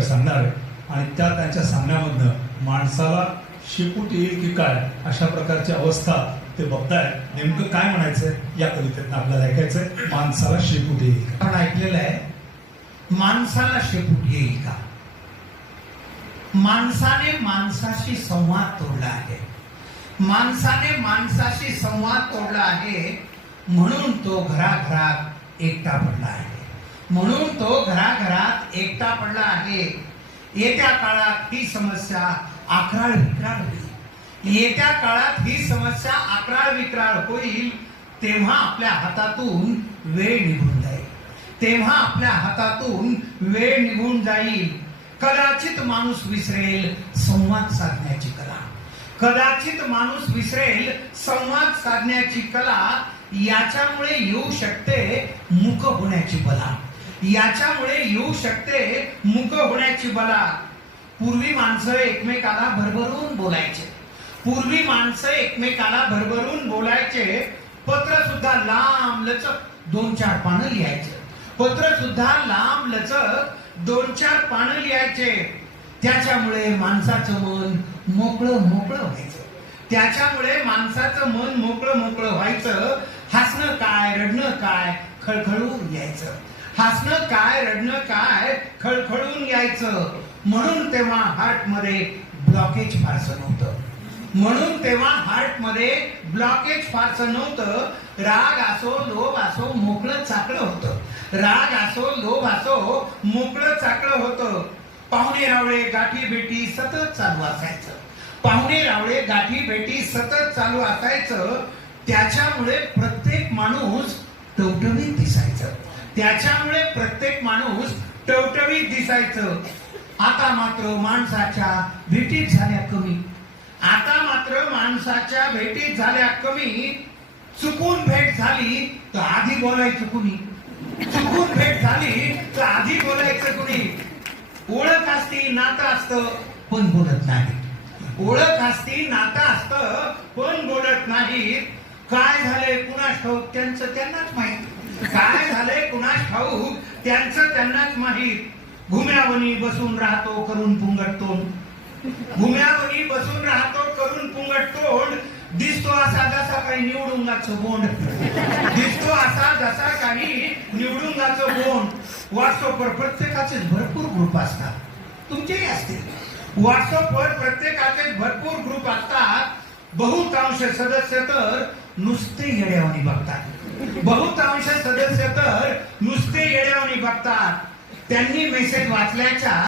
सांगणार आहे आणि त्यांच्या सांगण्यामधनं माणसाला शेपूट येईल की काय अशा प्रकारची अवस्था ते बघताय. नेमकं काय म्हणायचंय या कवितेतनं आपल्याला ऐकायचंय. माणसाला शेपूट येईल का? आपण ऐकलेलं आहे, माणसाला शेपूट येईल का. माणसाने माणसाशी संवाद तोडला आहे, माणसाने माणसाशी संवाद तोडला आहे, म्हणून तो घराघरात एकटा पडला आहे, म्हणून तो घराघरात एकटा पडला आहे. येत्या काळात ही समस्या अक्राळ विक्राळ होईल, येत्या काळात ही समस्या अक्राळ विक्राळ होईल. तेव्हा आपल्या हातातून वेळ निघून जाईल, तेव्हा आपल्या हातातून वेळ निघून जाईल. कदाचित माणूस विसरेल संवाद साधण्याची कला, कदाचित माणूस विसरेल संवाद साधण्याची कला. याच्यामुळे येऊ शकते मुक होण्याची बला, याच्यामुळे येऊ शकते मुक होण्याची बला. पूर्वी माणसं एकमेकाला भरभरून बोलायचे, पूर्वी माणसं एकमेकाला भरभरून बोलायचे. पत्र सुद्धा लांब लचक 2-4 पानं लिहायचे, पत्र सुद्धा लांब लचक 2-4 पानं लिहायचे. त्याच्यामुळे माणसाचं मन मोकळं मोकळं व्हायचं, त्याच्यामुळे माणसाचं मन मोकळं मोकळं व्हायचं. हसणं काय रडणं काय खळखळून यायचं, हसणं काय रडणं काय खळखळून यायचं. म्हणून तेव्हा हार्ट मध्ये ब्लॉकेज फारसं नव्हतं, म्हणून तेव्हा हार्ट मध्ये ब्लॉकेज फारसं नव्हतं. राग असो लोभ असो मोकळं चाकळं होतं, राग असो लोभ असो मोकळं चाकळं होतं. पाहुणे रावळे गाठी भेटी सतत चालू असायचं, पाहुणे रावळे गाठी भेटी सतत चालू असायचं. त्याच्यामुळे प्रत्येक माणूस टवटवीत दिसायचं, त्याच्यामुळे प्रत्येक माणूस टवटवीत दिसायचं. आता मात्र माणसाच्या भेटीत झाल्या कमी, आता मात्र माणसाच्या भेटीत झाल्या कमी. चुकून भेट झाली तर आधी बोलायचं कुणी, चुकून भेट झाली तर आधी बोलायचं कुणी. ओळख असती नातं असतं पण बोलत नाही, ओळख असती नातं असतं पण बोलत नाही. काय झाले कुणास ठाऊक त्यांचं त्यांनाच माहित, काय झाले कुणास ठाऊक त्यांचं त्यांनाच माहित. घुम्यावनी बसून राहतो करून पुंगट तोंड, घुम्यावनी बसून राहतो करून पुंगट तोंड. दिसतो असा जसा काही निवडुंगाचं बोंड, दिसतो असा जसा काही निवडुंगाचं बोंड. व्हॉट्सअपवर प्रत्येकाचे भरपूर ग्रुप असतात, तुमचेही असतील. व्हॉट्सअपवर प्रत्येकाचे भरपूर ग्रुप असतात. बहुतांश सदस्य तर नुसते येड्यावानी बघतात, बहुतांश सदस्य तर नुसते येड्यावानी बघतात. त्यांनी मेसेज वाचल्याच्या